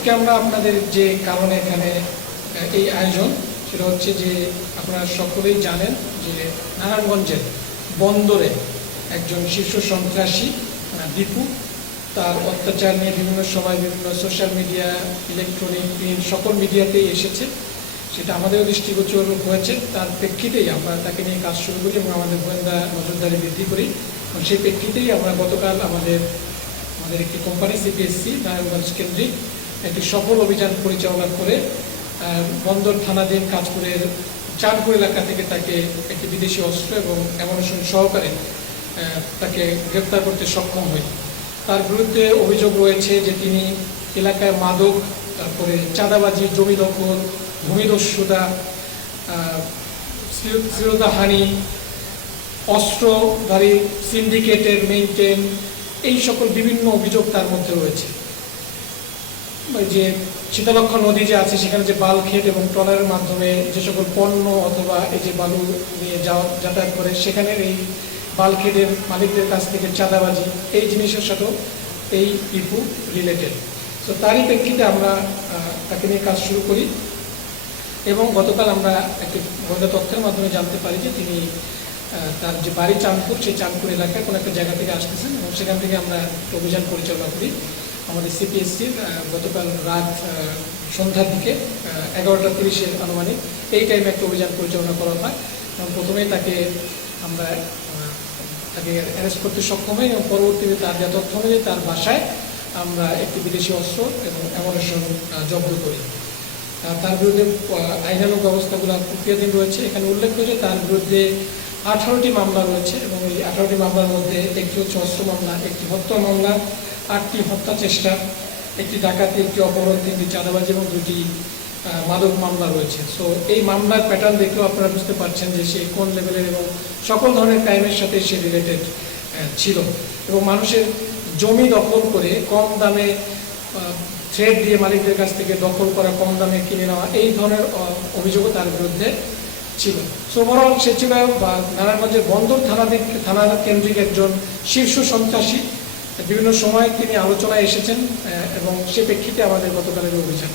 আজকে আমরা আপনাদের যে কারণে এখানে এই আয়োজন সেটা হচ্ছে যে আপনারা সকলেই জানেন যে নারায়ণগঞ্জের বন্দরে একজন শীর্ষ সন্ত্রাসী দীপু তার অত্যাচার নিয়ে বিভিন্ন সময় বিভিন্ন সোশ্যাল মিডিয়া, ইলেকট্রনিক, প্রিন্ট সকল মিডিয়াতেই এসেছে। সেটা আমাদেরও দৃষ্টিগোচর হয়েছে। তার প্রেক্ষিতেই আমরা তাকে নিয়ে কাজ শুরু করি এবং আমাদের গোয়েন্দা নজরদারি বৃদ্ধি করি। এবং সেই প্রেক্ষিতেই আমরা গতকাল আমাদের একটি কোম্পানি সিপিএসসি নারায়ণগঞ্জ কেন্দ্রিক একটি সফল অভিযান পরিচালনা করে বন্দর থানাধীন কাজপুরের চাঁদপুর এলাকা থেকে তাকে একটি বিদেশি অস্ত্র এবং অ্যামুনিশন সহকারে তাকে গ্রেপ্তার করতে সক্ষম হই। তার বিরুদ্ধে অভিযোগ রয়েছে যে তিনি এলাকায় মাদক, তারপরে চাঁদাবাজি, জমি দখল, ভূমিদস্যুতা, শ্লীলতাহানি, অস্ত্রধারী সিন্ডিকেটের মেইনটেন, এই সকল বিভিন্ন অভিযোগ তার মধ্যে রয়েছে। যে শীতলক্ষ্যা নদী যে আছে সেখানে যে বালখেট এবং ট্রলারের মাধ্যমে যে সকল পণ্য অথবা এই যে বালু নিয়ে যাতায়াত করে সেখানের এই বালখেটের মালিকদের কাছ থেকে চাঁদাবাজি, এই জিনিসের সাথেও এই দীপু রিলেটেড। তো তারই প্রেক্ষিতে আমরা তাকে নিয়ে কাজ শুরু করি এবং গতকাল আমরা একটি গোয়েন্দা তথ্যের মাধ্যমে জানতে পারি যে তিনি তার যে বাড়ি চাঁদপুর, সেই চাঁদপুর এলাকায় কোনো একটা জায়গা থেকে আসতেছেন এবং সেখান থেকে আমরা অভিযান পরিচালনা করি। আমাদের সিপিএসসির গতকাল রাত সন্ধ্যার দিকে 11:30 আনুমানিক এই টাইমে একটা অভিযান পরিচালনা করা হয় এবং প্রথমেই আমরা তাকে অ্যারেস্ট করতে সক্ষম হই এবং পরবর্তীতে তার যা তথ্য অনুযায়ী তার বাসায় আমরা একটি বিদেশি অস্ত্র এবং অ্যামুনিশন জব্দ করি। তার বিরুদ্ধে আইনানুগ ব্যবস্থাগুলো প্রক্রিয়াধীন রয়েছে। এখানে উল্লেখ করেছে তার বিরুদ্ধে 18টি মামলা রয়েছে এবং এই 18টি মামলার মধ্যে একটি হচ্ছে অস্ত্র মামলা, একটি হত্যা মামলা, 8টি হত্যা চেষ্টা, একটি ডাকাতি, একটি অপহরণ, 3টি চাঁদাবাজি এবং 2টি মাদক মামলা রয়েছে। সো এই মামলার প্যাটার্ন দেখেও আপনারা বুঝতে পারছেন যে সে কোন লেভেলের এবং সকল ধরনের ক্রাইমের সাথে সে রিলেটেড ছিল এবং মানুষের জমি দখল করে কম দামে থ্রেড দিয়ে মালিকদের কাছ থেকে দখল করা, কম দামে কিনে নেওয়া, এই ধরনের অভিযোগও তার বিরুদ্ধে ছিল। সো ওভারঅল সে ছিল নারায়ণগঞ্জের বন্দর থানা কেন্দ্রিক একজন শীর্ষ সন্ত্রাসী। বিভিন্ন সময় তিনি আলোচনায় এসেছেন এবং সে প্রেক্ষিতে আমাদের গতকালের অভিযান।